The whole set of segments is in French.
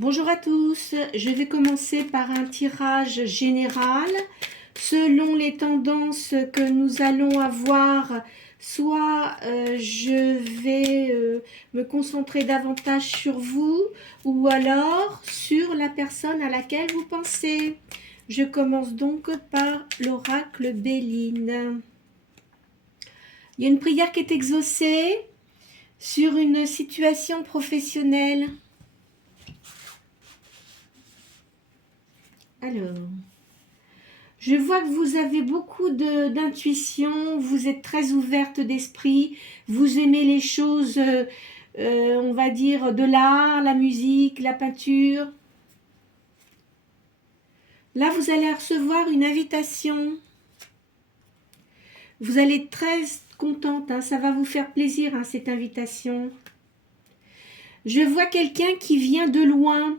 Bonjour à tous, je vais commencer par un tirage général. Selon les tendances que nous allons avoir, soit je vais me concentrer davantage sur vous ou alors sur la personne à laquelle vous pensez. Je commence donc par l'oracle Béline. Il y a une prière qui est exaucée sur une situation professionnelle. Alors, je vois que vous avez beaucoup d'intuition, vous êtes très ouverte d'esprit, vous aimez les choses, on va dire, de l'art, la musique, la peinture. Là, vous allez recevoir une invitation. Vous allez être très contente, hein, ça va vous faire plaisir, hein, cette invitation. Je vois quelqu'un qui vient de loin.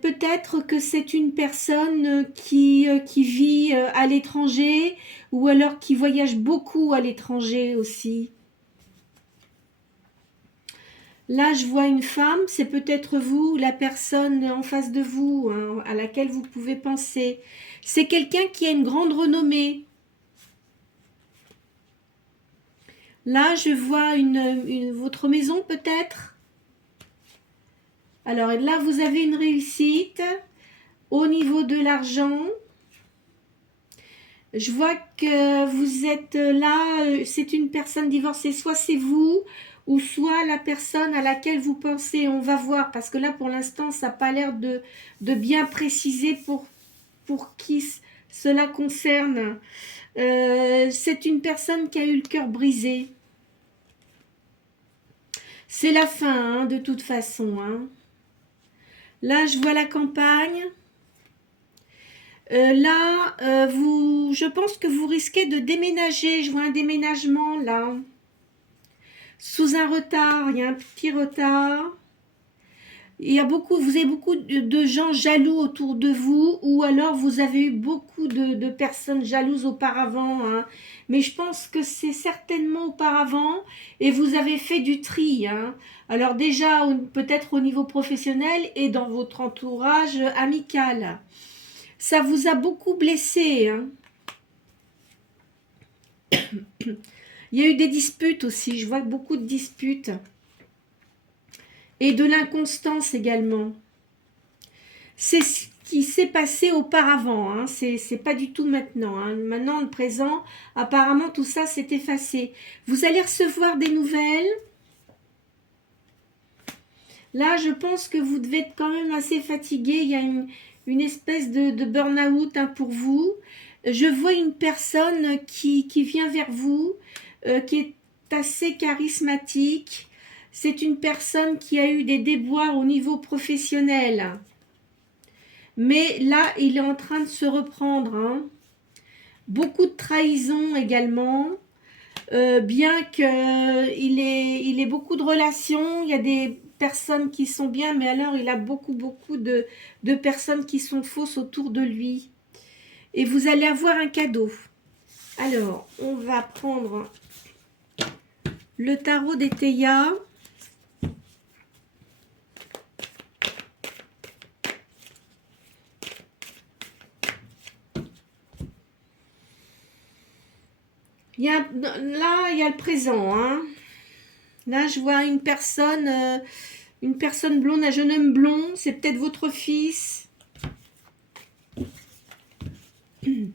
Peut-être que c'est une personne qui vit à l'étranger ou alors qui voyage beaucoup à l'étranger aussi. Là, je vois une femme, c'est peut-être vous, la personne en face de vous, hein, à laquelle vous pouvez penser. C'est quelqu'un qui a une grande renommée. Là, je vois votre maison peut-être. Alors là, vous avez une réussite au niveau de l'argent. Je vois que vous êtes là, c'est une personne divorcée, soit c'est vous, ou soit la personne à laquelle vous pensez. On va voir, parce que là, pour l'instant, ça n'a pas l'air de bien préciser pour qui cela concerne. C'est une personne qui a eu le cœur brisé. C'est la fin, hein, de toute façon. Hein. Là, je vois la campagne. Je pense que vous risquez de déménager. Je vois un déménagement là. Sous un retard, il y a un petit retard. Vous avez beaucoup de gens jaloux autour de vous, ou alors vous avez eu beaucoup de personnes jalouses auparavant. Hein. Mais je pense que c'est certainement auparavant, et vous avez fait du tri. Hein. Alors déjà, peut-être au niveau professionnel et dans votre entourage amical. Ça vous a beaucoup blessé. Hein. Il y a eu des disputes aussi, je vois beaucoup de disputes. Et de l'inconstance également. C'est ce qui s'est passé auparavant, hein. C'est pas du tout maintenant. Hein. Maintenant, le présent, apparemment, tout ça s'est effacé. Vous allez recevoir des nouvelles. Là, je pense que vous devez être quand même assez fatigué. Il y a une espèce de burn-out, hein, pour vous. Je vois une personne qui vient vers vous, qui est assez charismatique. C'est une personne qui a eu des déboires au niveau professionnel. Mais là, il est en train de se reprendre. Hein. Beaucoup de trahison également. Bien qu'il ait beaucoup de relations, il y a des personnes qui sont bien, mais alors il a beaucoup de personnes qui sont fausses autour de lui. Et vous allez avoir un cadeau. Alors, on va prendre le tarot des Théias. Là, il y a le présent. Hein. Là, je vois une personne blonde, un jeune homme blond. C'est peut-être votre fils. Il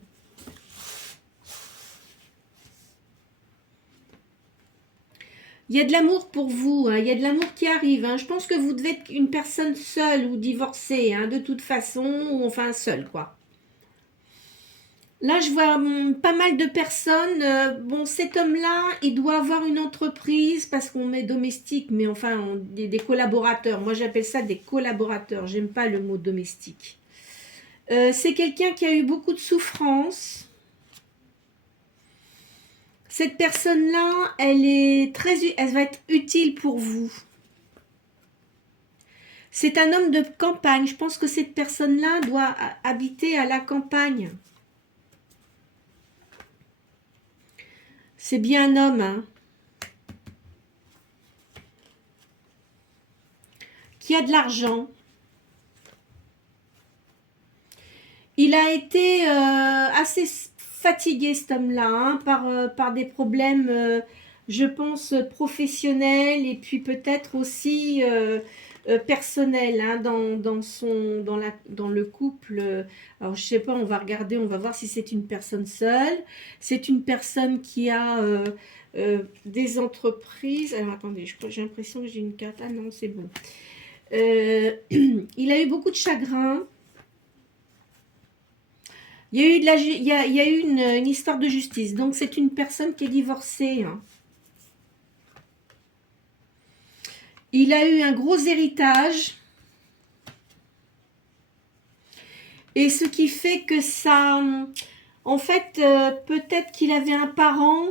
y a de l'amour pour vous, hein. Il y a de l'amour qui arrive. Hein. Je pense que vous devez être une personne seule ou divorcée, hein, de toute façon, ou enfin seule, quoi. Là, je vois pas mal de personnes. Bon, cet homme-là, il doit avoir une entreprise parce qu'on met domestique, mais enfin, des collaborateurs. Moi, j'appelle ça des collaborateurs. J'aime pas le mot domestique. C'est quelqu'un qui a eu beaucoup de souffrance. Cette personne-là, elle va être utile pour vous. C'est un homme de campagne. Je pense que cette personne-là doit habiter à la campagne. C'est bien un homme, hein, qui a de l'argent. Il a été assez fatigué, cet homme-là, hein, par des problèmes, je pense, professionnels et puis peut-être aussi personnels, hein, dans le couple. Alors, je sais pas, on va regarder, on va voir si c'est une personne seule. C'est une personne qui a des entreprises. Alors, attendez, j'ai l'impression que j'ai une carte. Ah non, c'est bon. Il a eu beaucoup de chagrin. Il y a eu, il y a eu une histoire de justice. Donc, c'est une personne qui est divorcée, hein. Il a eu un gros héritage. Et ce qui fait que ça... En fait, peut-être qu'il avait un parent.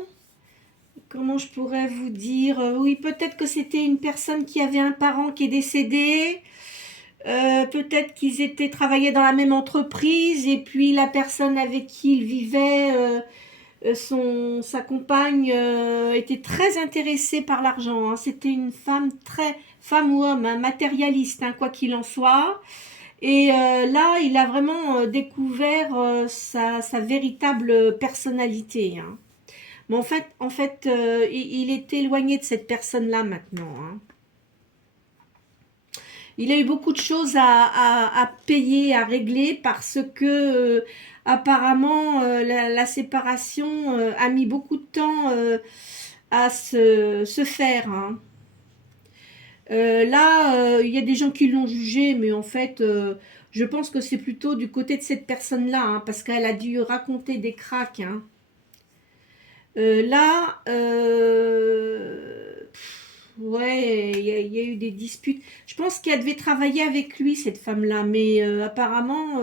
Comment je pourrais vous dire? Oui, peut-être que c'était une personne qui avait un parent qui est décédé. Peut-être qu'ils étaient travaillaient dans la même entreprise. Et puis, la personne avec qui il vivait... sa compagne était très intéressée par l'argent, hein. C'était une femme ou homme, hein, matérialiste, hein, quoi qu'il en soit. Et là, il a vraiment découvert sa véritable personnalité, hein. Mais en fait, il est éloigné de cette personne-là maintenant, hein. Il a eu beaucoup de choses à payer, à régler parce que apparemment la séparation a mis beaucoup de temps à se faire, hein. Là, il y a des gens qui l'ont jugé, mais en fait, je pense que c'est plutôt du côté de cette personne-là, hein, parce qu'elle a dû raconter des cracks, hein. Là, ouais, il y a eu des disputes. Je pense qu'elle devait travailler avec lui, cette femme-là, mais apparemment,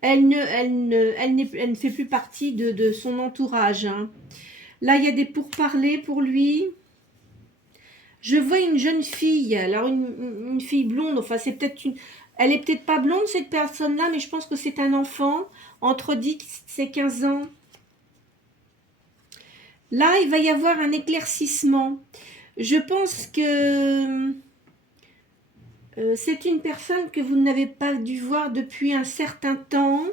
elle ne fait plus partie de son entourage, hein. Là, il y a des pourparlers pour lui. Je vois une jeune fille, alors une fille blonde, enfin c'est peut-être une... Elle est peut-être pas blonde cette personne-là, mais je pense que c'est un enfant, entre 10 et 15 ans. Là, il va y avoir un éclaircissement. Je pense que c'est une personne que vous n'avez pas dû voir depuis un certain temps,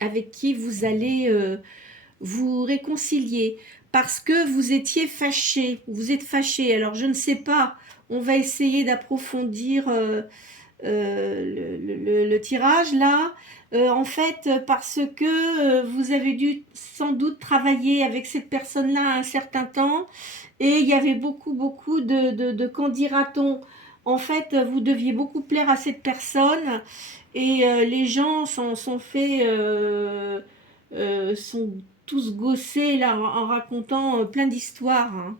avec qui vous allez vous réconcilier, parce que vous étiez fâché, vous êtes fâché. Alors, je ne sais pas, on va essayer d'approfondir le tirage là. En fait, parce que vous avez dû sans doute travailler avec cette personne-là un certain temps et il y avait beaucoup qu'en dira-t-on. En fait, vous deviez beaucoup plaire à cette personne et les gens sont fait, sont tous gossés là en racontant plein d'histoires, hein.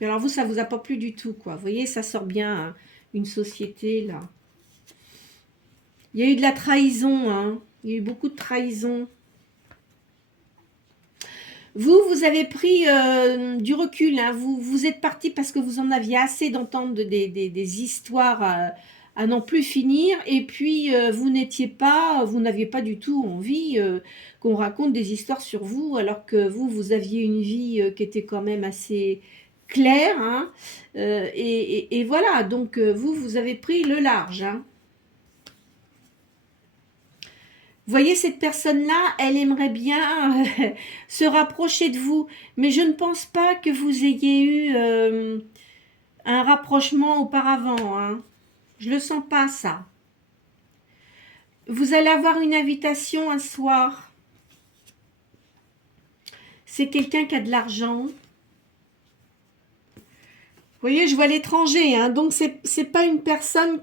Et alors vous, ça vous a pas plu du tout, quoi. Vous voyez, ça sort bien, hein, une société là. Il y a eu de la trahison, hein. Il y a eu beaucoup de trahison. Vous avez pris du recul, hein. Vous êtes parti parce que vous en aviez assez d'entendre des histoires à n'en plus finir. Et puis, vous n'aviez pas du tout envie qu'on raconte des histoires sur vous, alors que vous aviez une vie qui était quand même assez claire, hein. Et voilà, donc vous avez pris le large, hein. Vous voyez, cette personne-là, elle aimerait bien se rapprocher de vous, mais je ne pense pas que vous ayez eu un rapprochement auparavant, hein. Je le sens pas, ça. Vous allez avoir une invitation un soir. C'est quelqu'un qui a de l'argent. Vous voyez, je vois l'étranger, hein, donc c'est pas une personne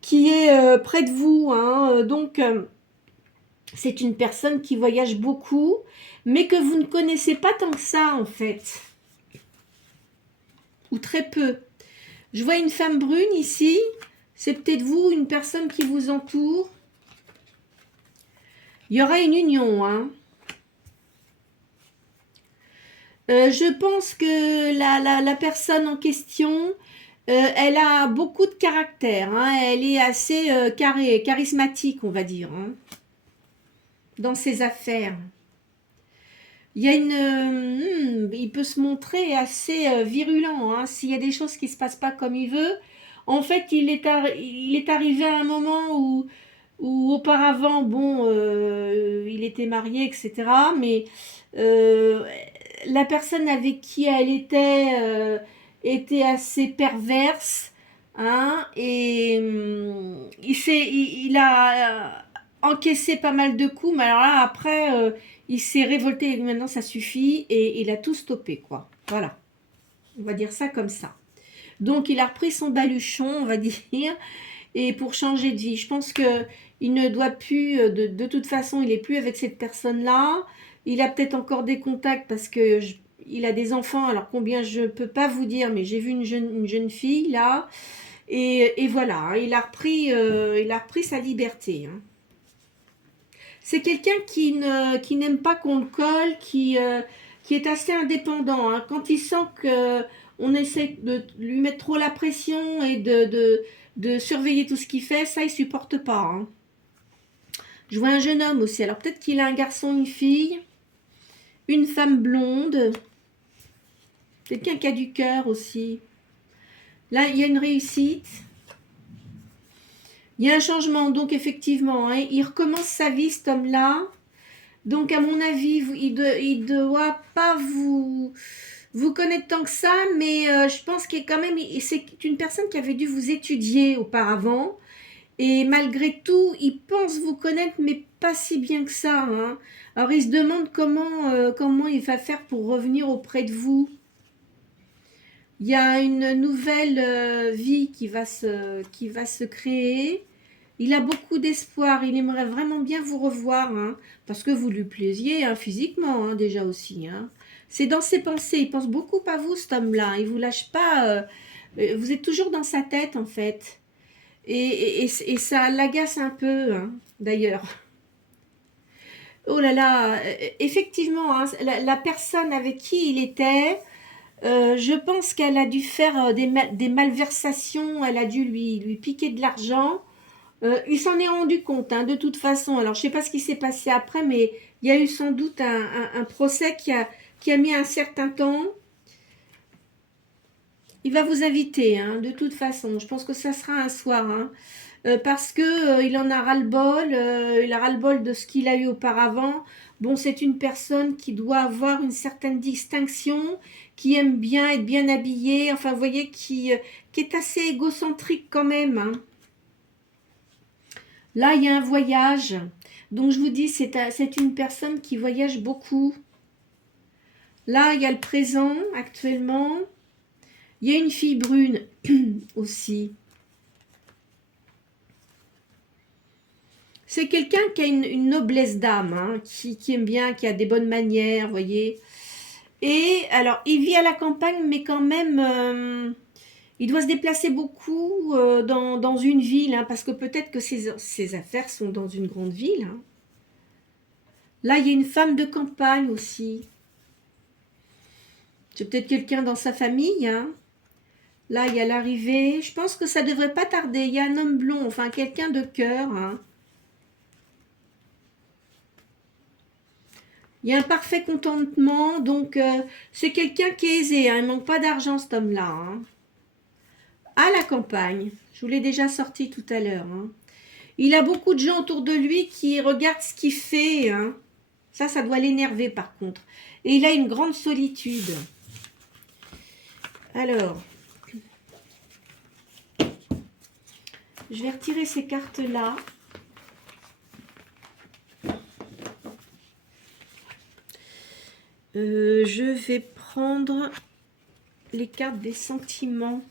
qui est près de vous, hein, donc... c'est une personne qui voyage beaucoup, mais que vous ne connaissez pas tant que ça, en fait. Ou très peu. Je vois une femme brune ici. C'est peut-être vous, une personne qui vous entoure. Il y aura une union, hein. Je pense que la personne en question, elle a beaucoup de caractère, hein. Elle est assez charismatique, on va dire, hein, dans ses affaires. Il y a il peut se montrer assez virulent, hein, s'il y a des choses qui se passent pas comme il veut. En fait, il est arrivé à un moment où ou auparavant, bon, il était marié, etc. Mais euh, la personne avec qui elle était assez perverse, hein, et il a encaissé pas mal de coups, mais alors là, après, il s'est révolté, maintenant ça suffit, et il a tout stoppé, quoi. Voilà, on va dire ça comme ça. Donc il a repris son baluchon, on va dire, et pour changer de vie. Je pense que il ne doit plus, de toute façon, il est plus avec cette personne-là. Il a peut-être encore des contacts parce que il a des enfants. Alors combien je peux pas vous dire, mais j'ai vu une jeune fille là, et voilà, hein, il a repris sa liberté, hein. C'est quelqu'un qui n'aime pas qu'on le colle, qui est assez indépendant, hein. Quand il sent que on essaie de lui mettre trop la pression et de surveiller tout ce qu'il fait, ça il supporte pas, hein. Je vois un jeune homme aussi. Alors peut-être qu'il a un garçon, une fille, une femme blonde, quelqu'un qui a du cœur aussi. Là, il y a une réussite. Il y a un changement, donc effectivement, hein, il recommence sa vie, cet homme-là. Donc, à mon avis, il doit pas vous connaître tant que ça, mais je pense qu'il est quand même, c'est une personne qui avait dû vous étudier auparavant. Et malgré tout, il pense vous connaître, mais pas si bien que ça, hein. Alors, il se demande comment il va faire pour revenir auprès de vous. Il y a une nouvelle vie qui va se créer. Il a beaucoup d'espoir. Il aimerait vraiment bien vous revoir, hein, parce que vous lui plaisiez, hein, physiquement, hein, déjà aussi, hein. C'est dans ses pensées. Il pense beaucoup à vous, cet homme-là. Il vous lâche pas. Vous êtes toujours dans sa tête, en fait. Et ça l'agace un peu, hein, d'ailleurs. Oh là là, effectivement, hein, la personne avec qui il était, je pense qu'elle a dû faire des malversations, elle a dû lui piquer de l'argent. Il s'en est rendu compte, hein, de toute façon. Alors, je ne sais pas ce qui s'est passé après, mais il y a eu sans doute un procès qui a mis un certain temps. Il va vous inviter, hein, de toute façon. Je pense que ça sera un soir, hein, parce que il en a ras-le-bol. Il a ras-le-bol de ce qu'il a eu auparavant. Bon, c'est une personne qui doit avoir une certaine distinction, qui aime bien être bien habillée. Enfin, vous voyez, qui est assez égocentrique quand même, hein. Là, il y a un voyage. Donc, je vous dis, c'est une personne qui voyage beaucoup. Là, il y a le présent actuellement. Il y a une fille brune aussi. C'est quelqu'un qui a une noblesse d'âme, hein, qui aime bien, qui a des bonnes manières, vous voyez. Et alors, il vit à la campagne, mais quand même, il doit se déplacer beaucoup dans une ville, hein, parce que peut-être que ses affaires sont dans une grande ville, hein. Là, il y a une femme de campagne aussi. C'est peut-être quelqu'un dans sa famille, hein. Là, il y a l'arrivée. Je pense que ça devrait pas tarder. Il y a un homme blond, enfin quelqu'un de cœur, hein. Il y a un parfait contentement, donc c'est quelqu'un qui est aisé, hein. Il ne manque pas d'argent, cet homme-là, hein. À la campagne. Je vous l'ai déjà sorti tout à l'heure, hein. Il a beaucoup de gens autour de lui qui regardent ce qu'il fait, hein. Ça doit l'énerver par contre. Et il a une grande solitude. Alors, je vais retirer ces cartes-là. Je vais prendre les cartes des sentiments.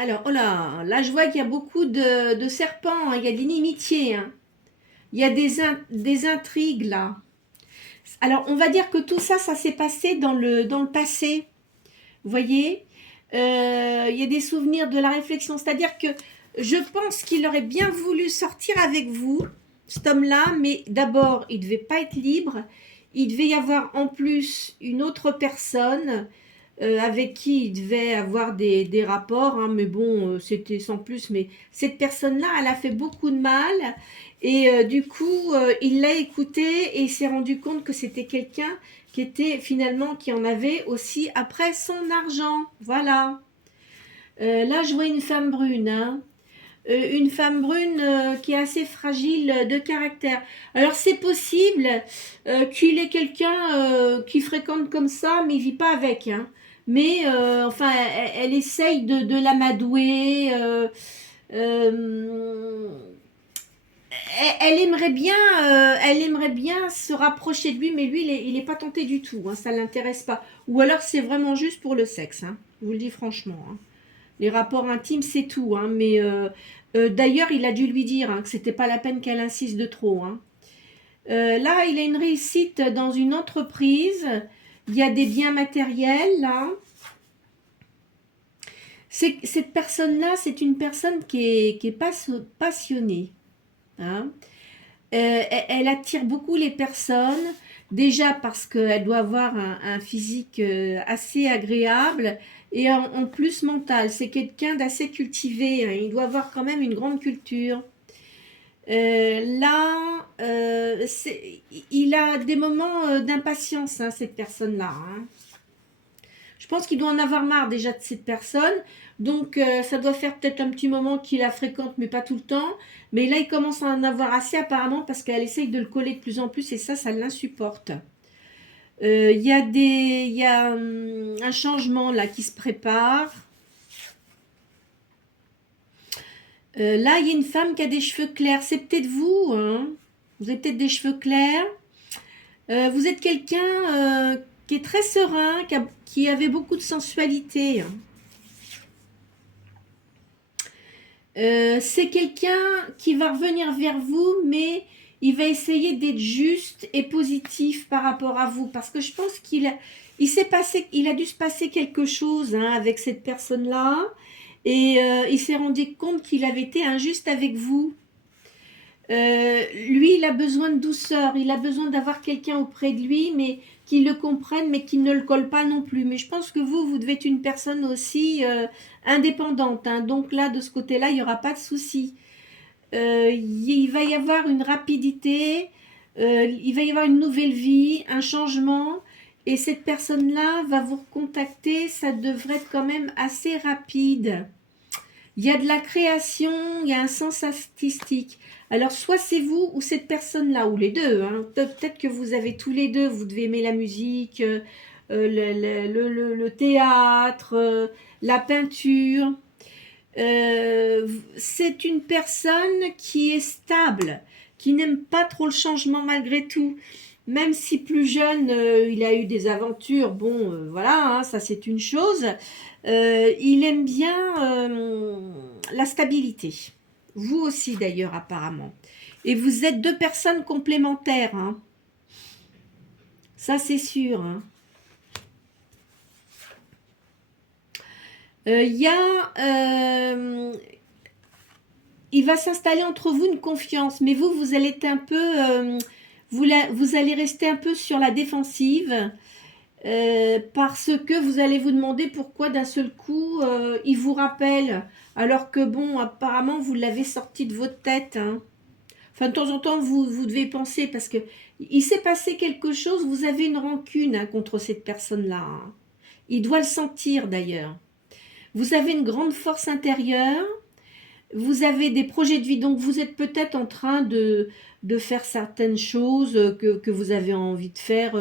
Alors, oh là je vois qu'il y a beaucoup de serpents, hein. Il y a de l'inimitié, hein. Il y a des intrigues là. Alors, on va dire que tout ça, ça s'est passé dans le passé. Vous voyez, il y a des souvenirs de la réflexion. C'est-à-dire que je pense qu'il aurait bien voulu sortir avec vous, cet homme-là, mais d'abord, il ne devait pas être libre. Il devait y avoir en plus une autre personne avec qui il devait avoir des rapports, hein, mais bon, c'était sans plus. Mais cette personne-là, elle a fait beaucoup de mal. Et du coup, il l'a écouté et il s'est rendu compte que c'était quelqu'un qui était finalement, qui en avait aussi après son argent. Voilà. Là, je vois une femme brune, hein. Une femme brune qui est assez fragile de caractère. Alors c'est possible qu'il ait quelqu'un qui fréquente comme ça, mais il vit pas avec, hein. Mais enfin, elle essaye de l'amadouer. Euh, elle aimerait bien se rapprocher de lui, mais lui, il est pas tenté du tout, hein, ça l'intéresse pas. Ou alors c'est vraiment juste pour le sexe, hein, je vous le dis franchement, hein. Les rapports intimes, c'est tout, hein, mais d'ailleurs, il a dû lui dire, hein, que c'était pas la peine qu'elle insiste de trop, hein. Là, il a une réussite dans une entreprise. Il y a des biens matériels, là. Cette personne-là, c'est une personne qui est passionnée, hein. Elle attire beaucoup les personnes, déjà parce qu'elle doit avoir un physique assez agréable et en plus mental. C'est quelqu'un d'assez cultivé, hein. Il doit avoir quand même une grande culture. Là, il a des moments d'impatience, hein, cette personne-là, hein. Je pense qu'il doit en avoir marre déjà de cette personne. Donc, ça doit faire peut-être un petit moment qu'il la fréquente, mais pas tout le temps. Mais là, il commence à en avoir assez apparemment parce qu'elle essaye de le coller de plus en plus et ça l'insupporte. Il y a un changement là qui se prépare. Là, il y a une femme qui a des cheveux clairs. C'est peut-être vous, hein. Vous avez peut-être des cheveux clairs. Vous êtes quelqu'un qui est très serein, qui avait beaucoup de sensualité, hein. C'est quelqu'un qui va revenir vers vous, mais il va essayer d'être juste et positif par rapport à vous, parce que je pense il a dû se passer quelque chose, hein, avec cette personne-là, et il s'est rendu compte qu'il avait été injuste avec vous. Lui, il a besoin de douceur, il a besoin d'avoir quelqu'un auprès de lui, mais qui le comprenne, mais qui ne le colle pas non plus. Mais je pense que vous devez être une personne aussi indépendante, hein. Donc là, de ce côté-là, il n'y aura pas de souci. Il va y avoir une rapidité, il va y avoir une nouvelle vie, un changement, et cette personne-là va vous recontacter, ça devrait être quand même assez rapide. Il y a de la création, il y a un sens artistique. Alors, soit c'est vous ou cette personne-là, ou les deux, hein. Peut-être que vous avez tous les deux, vous devez aimer la musique, le théâtre, la peinture. C'est une personne qui est stable, qui n'aime pas trop le changement malgré tout. Même si plus jeune, il a eu des aventures, bon, voilà, hein, ça c'est une chose. Il aime bien la stabilité. Vous aussi d'ailleurs apparemment. Et vous êtes deux personnes complémentaires, hein. Ça c'est sûr, hein. Il va s'installer entre vous une confiance, mais vous allez être un peu, vous allez rester un peu sur la défensive, parce que vous allez vous demander pourquoi d'un seul coup il vous rappelle, alors que bon, apparemment vous l'avez sorti de votre tête, hein. Enfin, de temps en temps, vous devez penser, parce que il s'est passé quelque chose, vous avez une rancune, hein, contre cette personne-là, hein. Il doit le sentir d'ailleurs. Vous avez une grande force intérieure, vous avez des projets de vie, donc vous êtes peut-être en train de faire certaines choses que vous avez envie de faire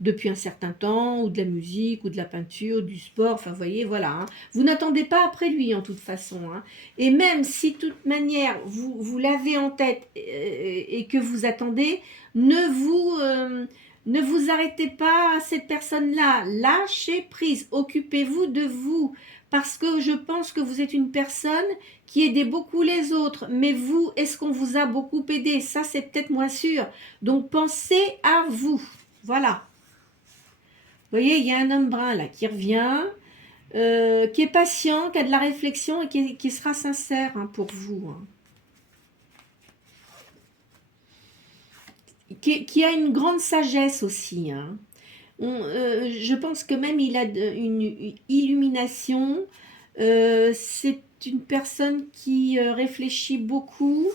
depuis un certain temps, ou de la musique, ou de la peinture, du sport, enfin vous voyez, voilà, hein. Vous n'attendez pas après lui en toute façon, hein. Et même si de toute manière vous l'avez en tête et que vous attendez, ne vous arrêtez pas à cette personne-là, lâchez prise, occupez-vous de vous, parce que je pense que vous êtes une personne qui aidait beaucoup les autres, mais vous, est-ce qu'on vous a beaucoup aidé? Ça, c'est peut-être moins sûr. Donc, pensez à vous. Voilà. Vous voyez, il y a un homme brun là qui revient, qui est patient, qui a de la réflexion et qui sera sincère, hein, pour vous, hein. Qui a une grande sagesse aussi, hein. Je pense que même il a une illumination. C'est une personne qui réfléchit beaucoup.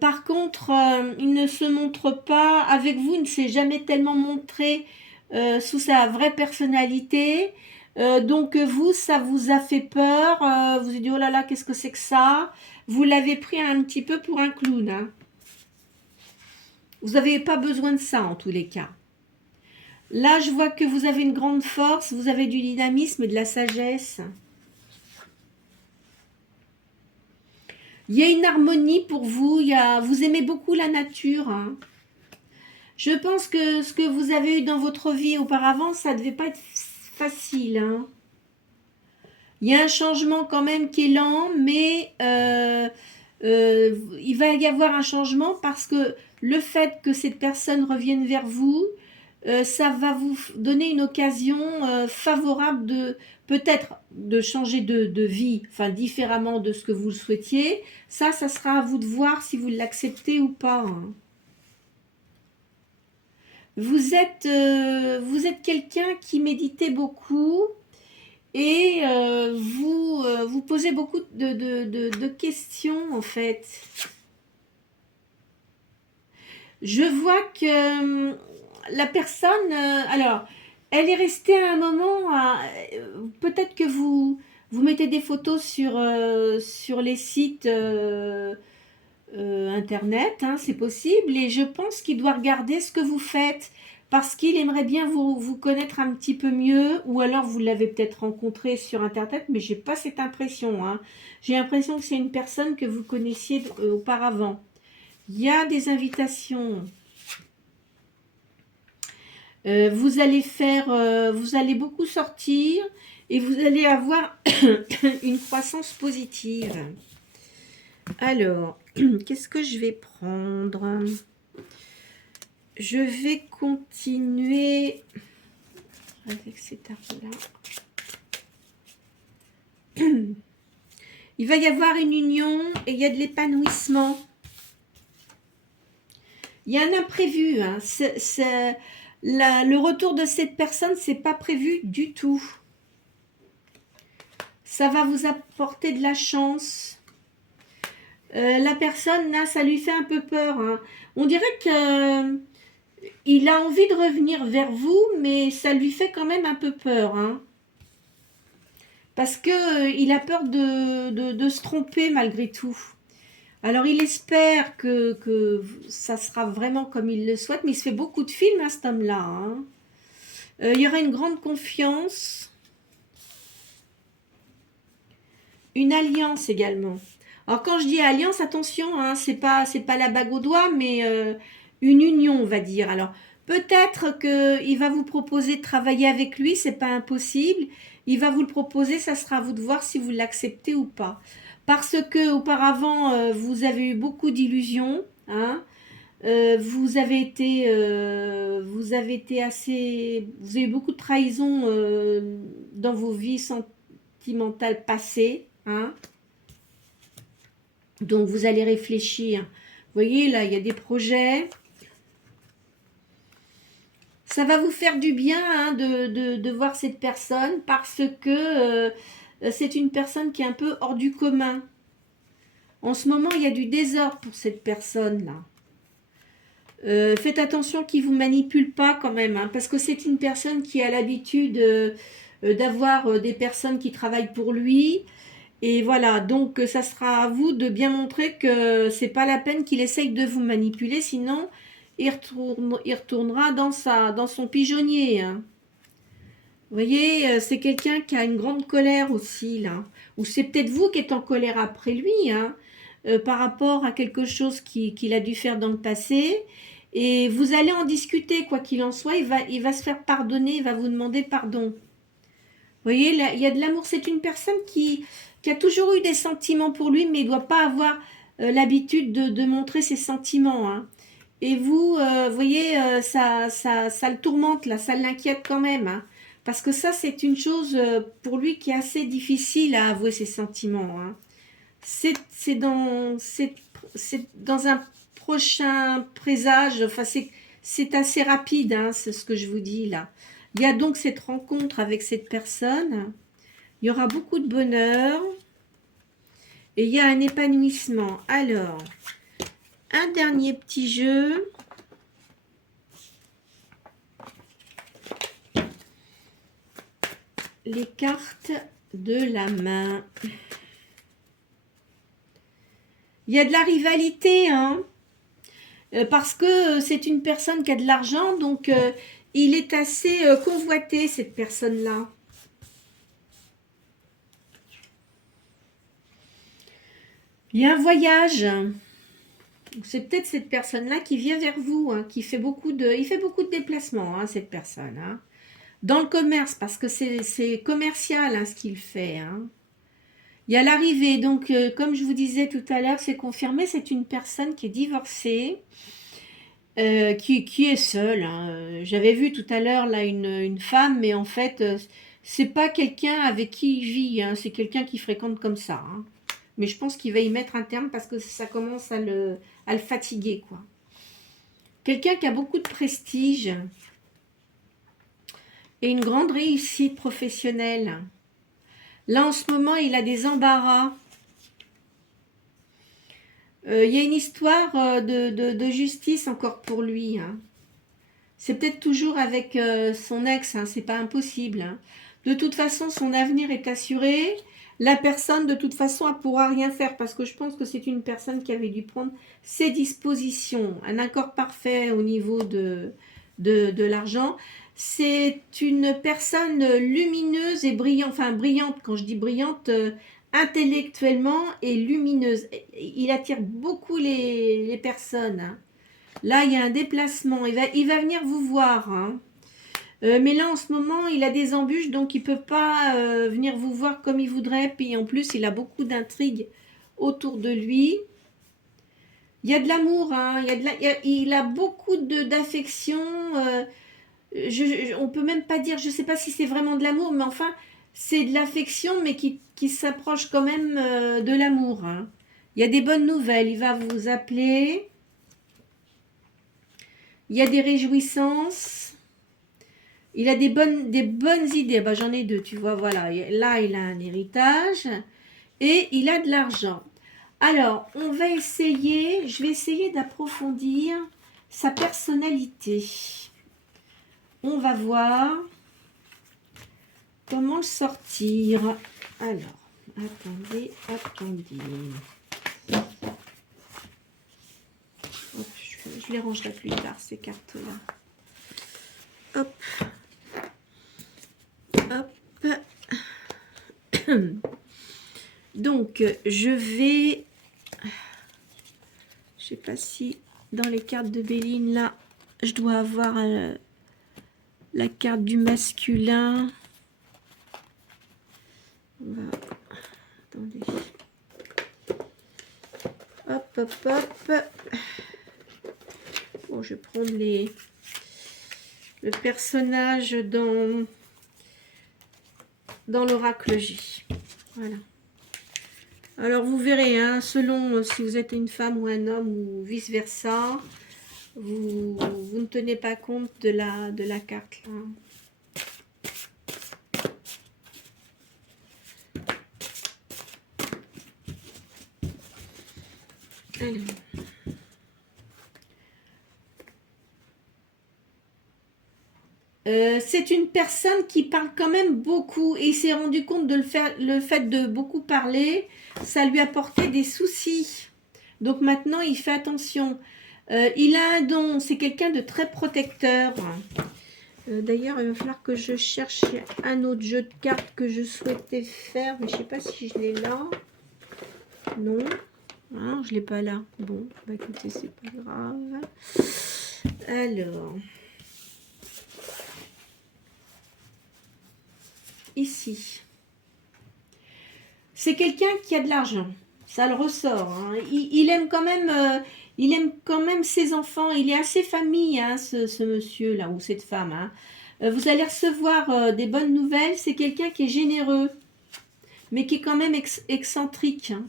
Par contre, il ne se montre pas avec vous, il ne s'est jamais tellement montré sous sa vraie personnalité. Donc vous, ça vous a fait peur. Vous avez dit, oh là là, qu'est-ce que c'est que ça? Vous l'avez pris un petit peu pour un clown, hein. Vous n'avez pas besoin de ça en tous les cas. Là, je vois que vous avez une grande force, vous avez du dynamisme et de la sagesse. Il y a une harmonie pour vous, vous aimez beaucoup la nature, hein. Je pense que ce que vous avez eu dans votre vie auparavant, ça ne devait pas être facile, hein. Il y a un changement quand même qui est lent, mais il va y avoir un changement parce que le fait que cette personne revienne vers vous, ça va vous donner une occasion favorable de peut-être de changer de vie, enfin différemment de ce que vous le souhaitiez. Ça sera à vous de voir si vous l'acceptez ou pas, hein. Vous êtes quelqu'un qui méditait beaucoup et vous posez beaucoup de questions en fait. Je vois que la personne, alors, elle est restée à un moment, peut-être que vous mettez des photos sur les sites internet, hein, c'est possible, et je pense qu'il doit regarder ce que vous faites parce qu'il aimerait bien vous connaître un petit peu mieux, ou alors vous l'avez peut-être rencontré sur internet, mais j'ai pas cette impression, hein. J'ai l'impression que c'est une personne que vous connaissiez auparavant. Il y a des invitations. Vous allez beaucoup sortir et vous allez avoir une croissance positive. Alors, qu'est-ce que je vais prendre? Je vais continuer avec cet arbre-là. Il va y avoir une union et il y a de l'épanouissement. Il y a un imprévu, hein. Le retour de cette personne, c'est pas prévu du tout. Ça va vous apporter de la chance. La personne, là, ça lui fait un peu peur, hein. On dirait que il a envie de revenir vers vous, mais ça lui fait quand même un peu peur, hein. Parce que il a peur de se tromper malgré tout. Alors, il espère que ça sera vraiment comme il le souhaite, mais il se fait beaucoup de films, hein, cet homme-là, hein. Il y aura une grande confiance. Une alliance également. Alors, quand je dis alliance, attention, hein, c'est pas la bague au doigt, mais une union, on va dire. Alors, peut-être qu'il va vous proposer de travailler avec lui, c'est pas impossible. Il va vous le proposer, ça sera à vous de voir si vous l'acceptez ou pas. Parce que auparavant, vous avez eu beaucoup d'illusions, hein. Vous avez été assez, vous avez eu beaucoup de trahison dans vos vies sentimentales passées, hein. Donc vous allez réfléchir. Vous voyez là, il y a des projets. Ça va vous faire du bien, hein, de voir cette personne parce que c'est une personne qui est un peu hors du commun. En ce moment, il y a du désordre pour cette personne-là. Faites attention qu'il ne vous manipule pas quand même, hein, parce que c'est une personne qui a l'habitude d'avoir des personnes qui travaillent pour lui. Et voilà, donc ça sera à vous de bien montrer que c'est pas la peine qu'il essaye de vous manipuler, sinon il retournera dans son pigeonnier, hein. Vous voyez, c'est quelqu'un qui a une grande colère aussi, là. Ou c'est peut-être vous qui êtes en colère après lui, hein, par rapport à quelque chose qu'il a dû faire dans le passé. Et vous allez en discuter, quoi qu'il en soit, il va se faire pardonner, il va vous demander pardon. Vous voyez, là, il y a de l'amour. C'est une personne qui a toujours eu des sentiments pour lui, mais il ne doit pas avoir l'habitude de montrer ses sentiments, hein. Et vous, voyez, ça le tourmente, là, ça l'inquiète quand même, hein. Parce que ça, c'est une chose pour lui qui est assez difficile à avouer ses sentiments, hein. C'est dans un prochain présage, enfin, c'est assez rapide, hein, c'est ce que je vous dis là. Il y a donc cette rencontre avec cette personne. Il y aura beaucoup de bonheur. Et il y a un épanouissement. Alors, un dernier petit jeu. Les cartes de la main. Il y a de la rivalité, hein, parce que c'est une personne qui a de l'argent, donc il est assez convoité, cette personne-là. Il y a un voyage. C'est peut-être cette personne-là qui vient vers vous, hein, qui fait beaucoup de... Il fait beaucoup de déplacements, hein, cette personne. Hein. Dans le commerce, parce que c'est commercial, hein, ce qu'il fait. Hein. Il y a l'arrivée, donc comme je vous disais tout à l'heure, c'est confirmé, c'est une personne qui est divorcée, qui est seule. Hein. J'avais vu tout à l'heure là une femme, mais en fait, c'est pas quelqu'un avec qui il vit, hein, c'est quelqu'un qui fréquente comme ça. Hein. Mais je pense qu'il va y mettre un terme parce que ça commence à le fatiguer, quoi. Quelqu'un qui a beaucoup de prestige et une grande réussite professionnelle. Là, en ce moment, il a des embarras. Il y a une histoire de justice encore pour lui. Hein. C'est peut-être toujours avec son ex, hein, c'est pas impossible. Hein. De toute façon, son avenir est assuré. La personne, de toute façon, elle ne pourra rien faire parce que je pense que c'est une personne qui avait dû prendre ses dispositions. Un accord parfait au niveau de l'argent. C'est une personne lumineuse et brillante. Enfin, brillante, quand je dis brillante, intellectuellement et lumineuse. Il attire beaucoup les personnes. Hein. Là, il y a un déplacement. Il va venir vous voir. Hein. Mais là, en ce moment, il a des embûches, donc il ne peut pas venir vous voir comme il voudrait. Puis en plus, il a beaucoup d'intrigues autour de lui. Il y a de l'amour, hein. Il a beaucoup d'affection. On ne peut même pas dire, je ne sais pas si c'est vraiment de l'amour, mais enfin, c'est de l'affection, mais qui s'approche quand même de l'amour. Hein. Il y a des bonnes nouvelles. Il va vous appeler. Il y a des réjouissances. Il a des bonnes idées. Bah, j'en ai deux, tu vois, voilà. Là, il a un héritage et il a de l'argent. Alors, je vais essayer d'approfondir sa personnalité. On va voir comment le sortir. Alors, attendez. Hop, je les rangerai plus tard, ces cartes-là. Hop. Donc, je sais pas si dans les cartes de Béline, là, je dois avoir la carte du masculin. Attendez. Hop. Bon, je vais prendre le personnage dans l'oracle J. Voilà. Alors, vous verrez, hein, selon si vous êtes une femme ou un homme ou vice-versa, vous ne tenez pas compte de la carte, là. Alors. C'est une personne qui parle quand même beaucoup et il s'est rendu compte de le fait de beaucoup parler, ça lui apportait des soucis. Donc maintenant, il fait attention. Il a un don, c'est quelqu'un de très protecteur. D'ailleurs, il va falloir que je cherche un autre jeu de cartes que je souhaitais faire, mais je ne sais pas si je l'ai là. Non, ah, je ne l'ai pas là. Bon, bah écoutez, c'est pas grave. Alors... Ici, c'est quelqu'un qui a de l'argent, ça le ressort. Hein. Il aime quand même, ses enfants. Il est assez famille, hein, ce monsieur là ou cette femme. Hein. Vous allez recevoir des bonnes nouvelles. C'est quelqu'un qui est généreux, mais qui est quand même excentrique hein.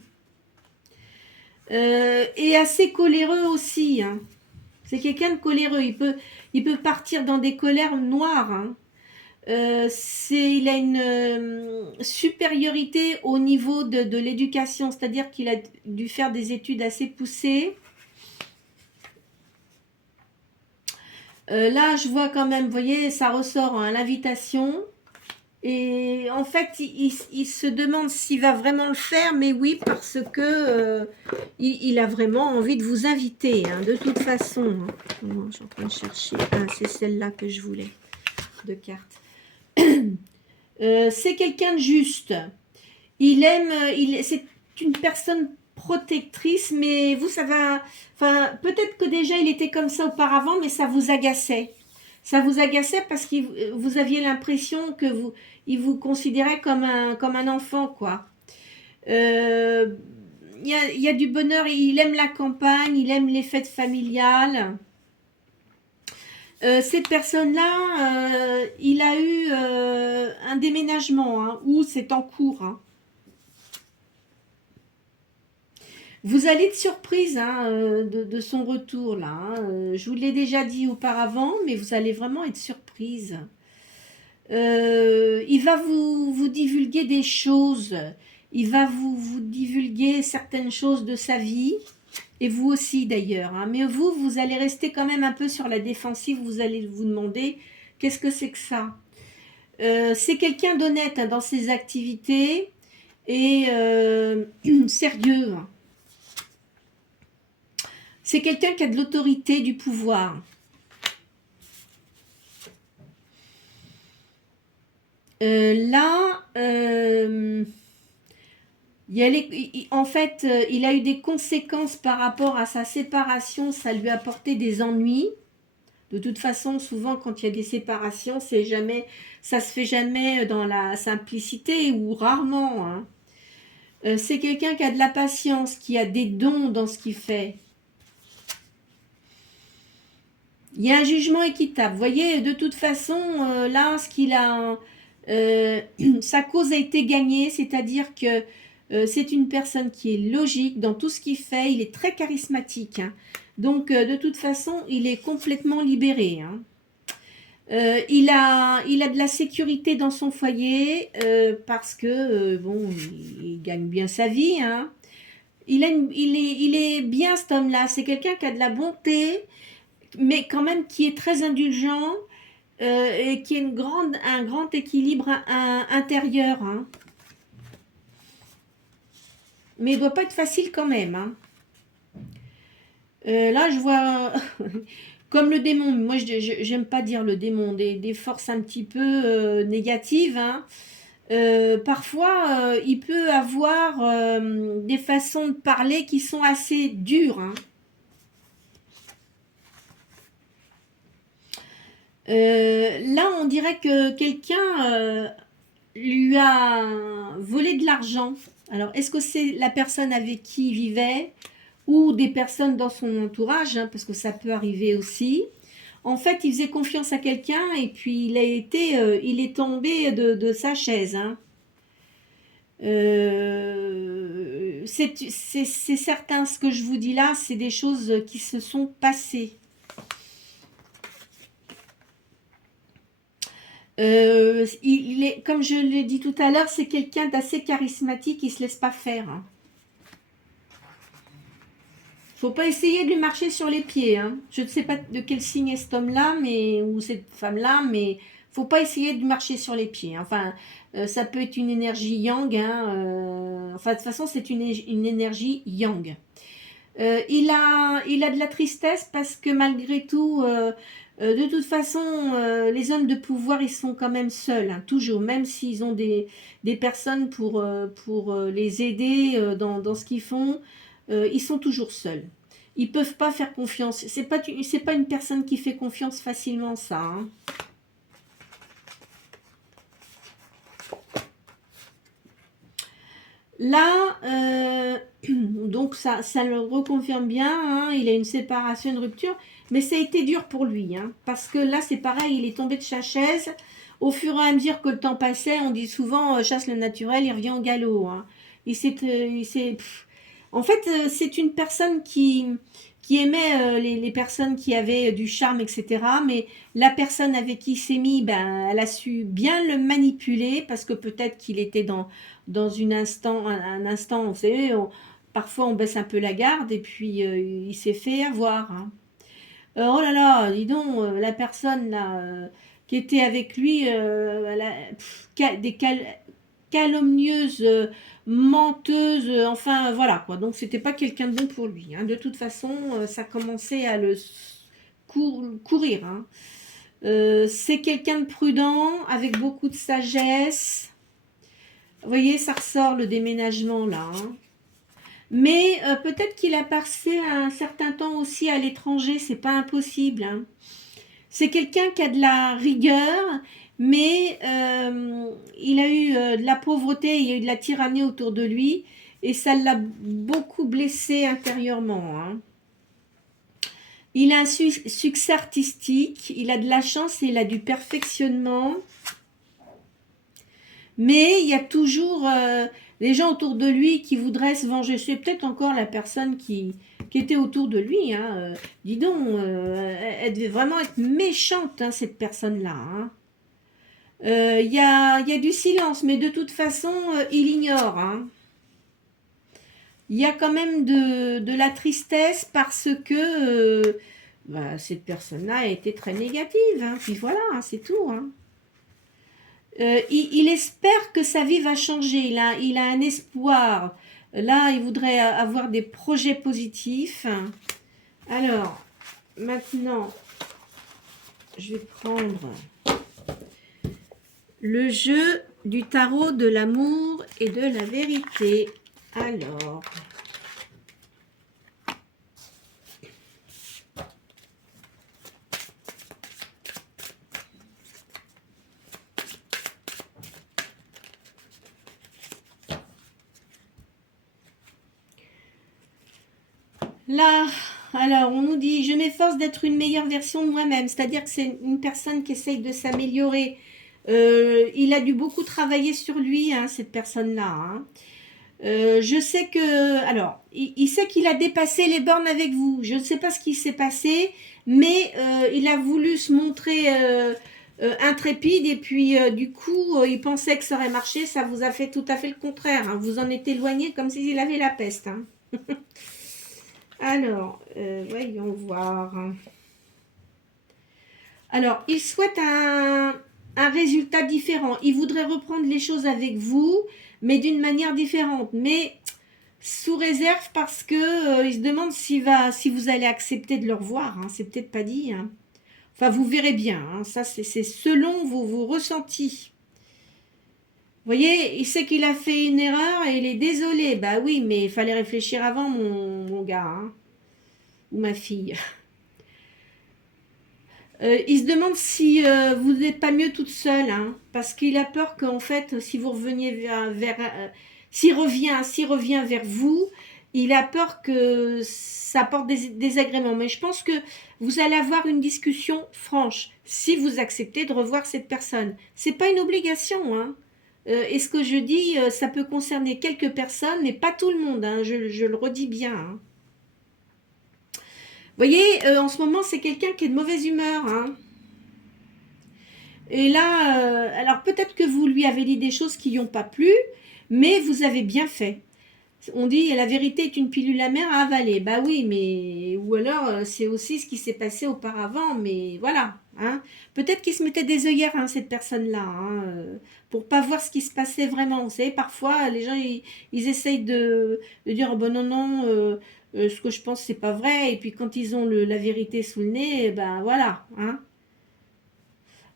Et assez coléreux aussi. Hein. C'est quelqu'un de coléreux. Il peut partir dans des colères noires. Hein. Il a une supériorité au niveau de l'éducation, c'est-à-dire qu'il a dû faire des études assez poussées. Là, je vois quand même, vous voyez, ça ressort hein, l'invitation. Et en fait, il se demande s'il va vraiment le faire, mais oui, parce que il a vraiment envie de vous inviter, hein, de toute façon. Hein. Je suis en train de chercher. Ah, c'est celle-là que je voulais, de cartes. C'est quelqu'un de juste. C'est une personne protectrice, mais vous, ça va... Enfin, peut-être que déjà, il était comme ça auparavant, mais ça vous agaçait. Ça vous agaçait parce que vous aviez l'impression que il vous considérait comme un enfant, quoi. Il y a du bonheur, il aime la campagne, il aime les fêtes familiales. Cette personne-là, il a eu un déménagement, hein, ou c'est en cours. Hein. Vous allez être surprise hein, de son retour là. Hein. Je vous l'ai déjà dit auparavant, mais vous allez vraiment être surprise. Il va vous divulguer des choses. Il va vous divulguer certaines choses de sa vie. Et vous aussi d'ailleurs. Hein. Mais vous allez rester quand même un peu sur la défensive. Vous allez vous demander, qu'est-ce que c'est que ça c'est quelqu'un d'honnête hein, dans ses activités et sérieux. C'est quelqu'un qui a de l'autorité, du pouvoir. Là, en fait, il a eu des conséquences par rapport à sa séparation. Ça lui a apporté des ennuis. De toute façon, souvent, quand il y a des séparations, ça se fait jamais dans la simplicité ou rarement. Hein. C'est quelqu'un qui a de la patience, qui a des dons dans ce qu'il fait. Il y a un jugement équitable. Vous voyez, de toute façon, là, sa cause a été gagnée, c'est-à-dire que c'est une personne qui est logique dans tout ce qu'il fait. Il est très charismatique. Hein. Donc, de toute façon, il est complètement libéré. Hein. Il a de la sécurité dans son foyer parce que, bon, il gagne bien sa vie. Hein. Il est bien, cet homme-là. C'est quelqu'un qui a de la bonté, mais quand même qui est très indulgent et qui a un grand équilibre intérieur. Hein. Mais il ne doit pas être facile quand même. Hein. Là, je vois comme le démon. Moi, je n'aime pas dire le démon. Des forces un petit peu négatives. Hein. Parfois, il peut avoir des façons de parler qui sont assez dures. Hein. Là, on dirait que quelqu'un lui a volé de l'argent. Alors, est-ce que c'est la personne avec qui il vivait ou des personnes dans son entourage, hein, parce que ça peut arriver aussi. En fait, il faisait confiance à quelqu'un et puis il est tombé de sa chaise. Hein. C'est certain, ce que je vous dis là, c'est des choses qui se sont passées. Comme je l'ai dit tout à l'heure, c'est quelqu'un d'assez charismatique, il ne se laisse pas faire. Hein. Faut pas essayer de lui marcher sur les pieds. Hein. Je ne sais pas de quel signe est cet homme-là, ou cette femme-là, mais faut pas essayer de lui marcher sur les pieds. Enfin, ça peut être une énergie yang. Hein, enfin, de toute façon, c'est une énergie yang. Il a de la tristesse parce que malgré tout, de toute façon, les hommes de pouvoir, ils sont quand même seuls, hein, toujours, même s'ils ont des personnes pour les aider dans ce qu'ils font. Ils sont toujours seuls. Ils peuvent pas faire confiance. C'est pas une personne qui fait confiance facilement, ça. Hein. Là, donc ça le reconfirme bien. Hein, il a une séparation, une rupture, mais ça a été dur pour lui, hein, parce que là, c'est pareil, il est tombé de sa chaise. Au fur et à mesure que le temps passait, on dit souvent chasse le naturel, il revient au galop. Hein. En fait, c'est une personne qui qui aimait les personnes qui avaient du charme, etc. Mais la personne avec qui il s'est mis, ben, elle a su bien le manipuler parce que peut-être qu'il était dans un instant, on sait, parfois on baisse un peu la garde et puis il s'est fait avoir. Hein. Oh là là, dis donc, la personne là, qui était avec lui, calomnieuse, menteuse, enfin voilà quoi. Donc c'était pas quelqu'un de bon pour lui. Hein. De toute façon, ça commençait à le courir. Hein. C'est quelqu'un de prudent, avec beaucoup de sagesse. Vous voyez, ça ressort le déménagement là. Hein. Mais peut-être qu'il a passé un certain temps aussi à l'étranger, c'est pas impossible. Hein. C'est quelqu'un qui a de la rigueur, mais il a eu de la pauvreté, il y a eu de la tyrannie autour de lui, et ça l'a beaucoup blessé intérieurement. Hein. Il a un succès artistique, il a de la chance et il a du perfectionnement. Mais il y a toujours les gens autour de lui qui voudraient se venger. C'est peut-être encore la personne qui était autour de lui. Hein. Dis donc, elle devait vraiment être méchante, hein, cette personne-là. Hein. Il y a du silence, mais de toute façon, il ignore. Hein. Il y a quand même de la tristesse parce que cette personne-là a été très négative. Hein. Puis voilà, hein, c'est tout. Hein. Il espère que sa vie va changer, il a un espoir. Là, il voudrait avoir des projets positifs. Alors, maintenant, je vais prendre le jeu du tarot de l'amour et de la vérité. Alors... Là, alors on nous dit, je m'efforce d'être une meilleure version de moi-même, c'est-à-dire que c'est une personne qui essaye de s'améliorer. Il a dû beaucoup travailler sur lui, hein, cette personne-là. Hein. Je sais que, alors, il sait qu'il a dépassé les bornes avec vous. Je ne sais pas ce qui s'est passé, mais il a voulu se montrer intrépide et puis du coup, il pensait que ça aurait marché. Ça vous a fait tout à fait le contraire. Hein. Vous en êtes éloigné comme s'il avait la peste. Hein. Alors, voyons voir. Alors, il souhaite un résultat différent. Il voudrait reprendre les choses avec vous, mais d'une manière différente. Mais sous réserve parce que il se demande si vous allez accepter de le revoir. Hein. C'est peut-être pas dit. Hein. Enfin, vous verrez bien. Hein. Ça, c'est selon vos ressentis. Vous voyez, il sait qu'il a fait une erreur et il est désolé. Bah oui, mais il fallait réfléchir avant, mon gars. Hein. Ou ma fille. Il se demande si vous n'êtes pas mieux toute seule, hein, parce qu'il a peur qu'en fait, si vous reveniez s'il revient vers vous, il a peur que ça apporte des désagréments. Mais je pense que vous allez avoir une discussion franche si vous acceptez de revoir cette personne. C'est pas une obligation, hein. Et ce que je dis, ça peut concerner quelques personnes, mais pas tout le monde. Hein, je le redis bien. Hein. Vous voyez, en ce moment, c'est quelqu'un qui est de mauvaise humeur. Hein. Et là, alors peut-être que vous lui avez dit des choses qui n'y ont pas plu, mais vous avez bien fait. On dit la vérité est une pilule amère à avaler. Bah oui, mais ou alors c'est aussi ce qui s'est passé auparavant, mais voilà. Hein. Peut-être qu'il se mettait des œillères, hein, cette personne-là, hein, pour pas voir ce qui se passait vraiment. Vous savez, parfois les gens ils essayent de dire oh, ben non, ce que je pense c'est pas vrai, et puis quand ils ont la vérité sous le nez, ben voilà. Hein.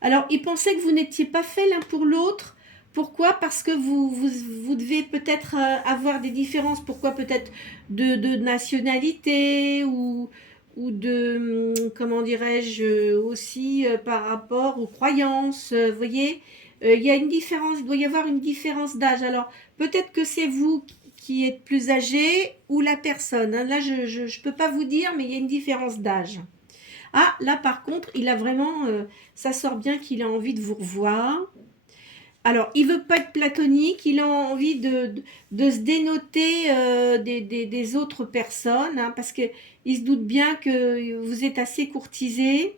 Alors ils pensaient que vous n'étiez pas fait l'un pour l'autre. Pourquoi? Parce que vous devez peut-être avoir des différences. Pourquoi? Peut-être de nationalité ou de, comment dirais-je, aussi par rapport aux croyances. Vous voyez, il y a une différence, il doit y avoir une différence d'âge. Alors, peut-être que c'est vous qui êtes plus âgé ou la personne. Hein. Là, je ne peux pas vous dire, mais il y a une différence d'âge. Ah, là, par contre, il a vraiment, ça sort bien qu'il a envie de vous revoir. Alors, il veut pas être platonique, il a envie de se dénoter des autres personnes, hein, parce que il se doute bien que vous êtes assez courtisé.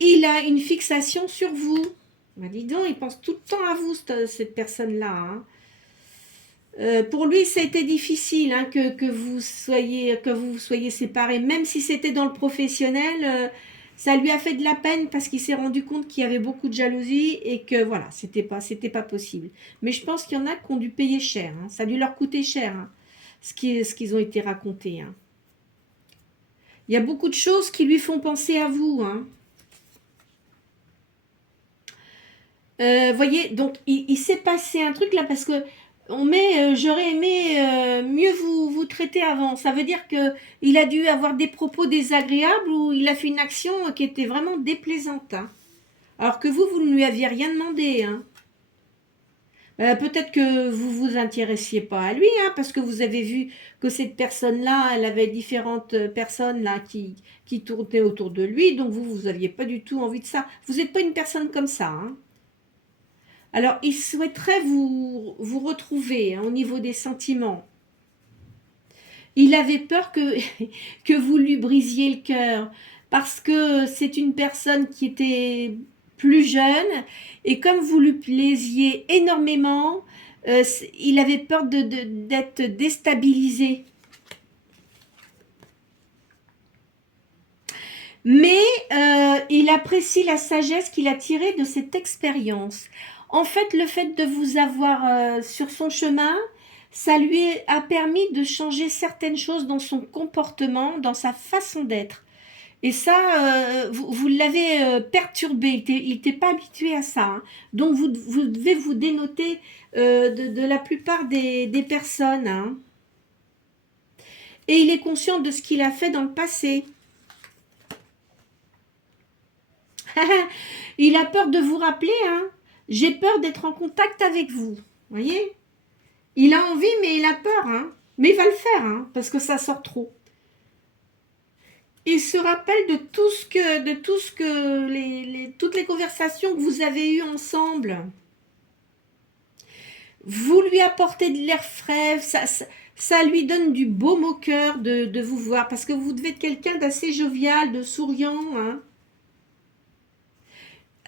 Il a une fixation sur vous. Ben, dis donc, il pense tout le temps à vous, cette personne-là, hein. Pour lui, ça a été difficile, hein, que vous soyez séparés, même si c'était dans le professionnel. Ça lui a fait de la peine parce qu'il s'est rendu compte qu'il y avait beaucoup de jalousie et que voilà, c'était pas possible. Mais je pense qu'il y en a qui ont dû payer cher, hein. Ça a dû leur coûter cher, hein, ce qu'ils ont été racontés, hein. Il y a beaucoup de choses qui lui font penser à vous, hein. Voyez, donc il s'est passé un truc là parce que j'aurais aimé mieux vous traiter avant. Ça veut dire que il a dû avoir des propos désagréables ou il a fait une action qui était vraiment déplaisante, hein. Alors que vous ne lui aviez rien demandé, hein. Peut-être que vous vous intéressiez pas à lui, hein, parce que vous avez vu que cette personne-là, elle avait différentes personnes là qui tournaient autour de lui, donc vous aviez pas du tout envie de ça. Vous n'êtes pas une personne comme ça, hein. Alors, il souhaiterait vous retrouver, hein, au niveau des sentiments. Il avait peur que vous lui brisiez le cœur, parce que c'est une personne qui était plus jeune, et comme vous lui plaisiez énormément, il avait peur d'être déstabilisé. Mais il apprécie la sagesse qu'il a tirée de cette expérience. En fait, le fait de vous avoir sur son chemin, ça lui a permis de changer certaines choses dans son comportement, dans sa façon d'être. Et ça, vous l'avez perturbé, il n'était pas habitué à ça, hein. Donc vous devez vous dénoter de la plupart des personnes, hein. Et il est conscient de ce qu'il a fait dans le passé. Il a peur de vous rappeler, hein. J'ai peur d'être en contact avec vous. Voyez? Il a envie, mais il a peur, hein. Mais il va le faire, hein, parce que ça sort trop. Il se rappelle de tout ce que toutes les conversations que vous avez eues ensemble. Vous lui apportez de l'air frais, ça lui donne du baume au cœur de vous voir, parce que vous devez être quelqu'un d'assez jovial, de souriant, hein.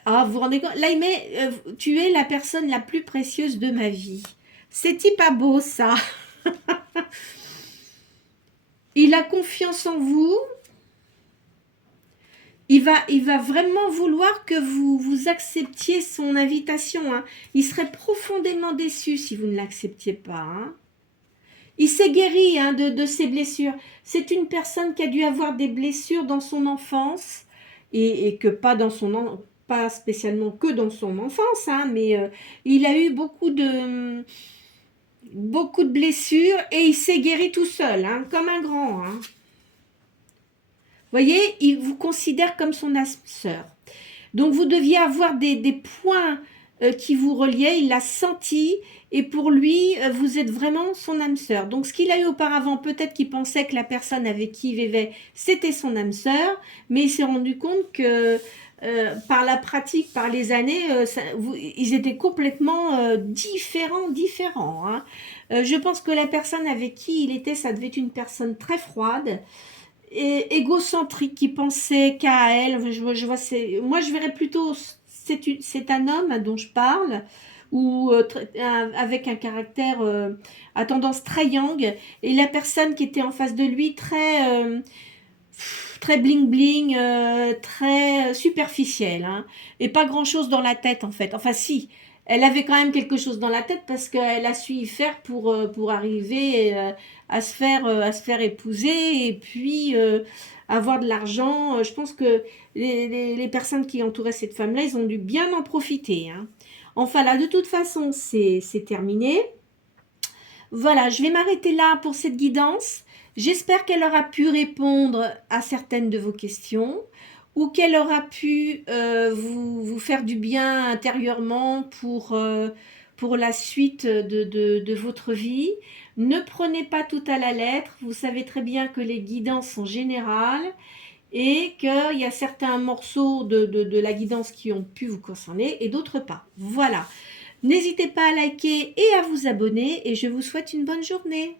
Ah, vous vous rendez compte? Là, il met tu es la personne la plus précieuse de ma vie. C'est pas beau, ça. Il a confiance en vous. Il va vraiment vouloir que vous acceptiez son invitation, hein. Il serait profondément déçu si vous ne l'acceptiez pas, hein. Il s'est guéri, hein, de ses blessures. C'est une personne qui a dû avoir des blessures dans son enfance et que pas spécialement que dans son enfance, hein, mais il a eu beaucoup de blessures et il s'est guéri tout seul, hein, comme un grand, hein. Voyez, il vous considère comme son âme sœur. Donc vous deviez avoir des points qui vous reliaient, il l'a senti, et pour lui, vous êtes vraiment son âme sœur. Donc ce qu'il a eu auparavant, peut-être qu'il pensait que la personne avec qui il vivait, c'était son âme sœur, mais il s'est rendu compte que par la pratique, par les années, ils étaient complètement différents, hein. Je pense que la personne avec qui il était, ça devait être une personne très froide, et égocentrique, qui pensait qu'à elle. Moi, je verrais plutôt, c'est un homme dont je parle, ou avec un caractère à tendance très yang, et la personne qui était en face de lui très bling bling, très superficielle, hein, et pas grand chose dans la tête en fait. Enfin si, elle avait quand même quelque chose dans la tête parce qu'elle a su y faire pour arriver à se faire épouser et puis avoir de l'argent. Je pense que les personnes qui entouraient cette femme-là, ils ont dû bien en profiter, hein. Enfin là, de toute façon, c'est terminé. Voilà, je vais m'arrêter là pour cette guidance. J'espère qu'elle aura pu répondre à certaines de vos questions ou qu'elle aura pu vous faire du bien intérieurement pour la suite de votre vie. Ne prenez pas tout à la lettre. Vous savez très bien que les guidances sont générales et qu'il y a certains morceaux de la guidance qui ont pu vous concerner et d'autres pas. Voilà. N'hésitez pas à liker et à vous abonner et je vous souhaite une bonne journée.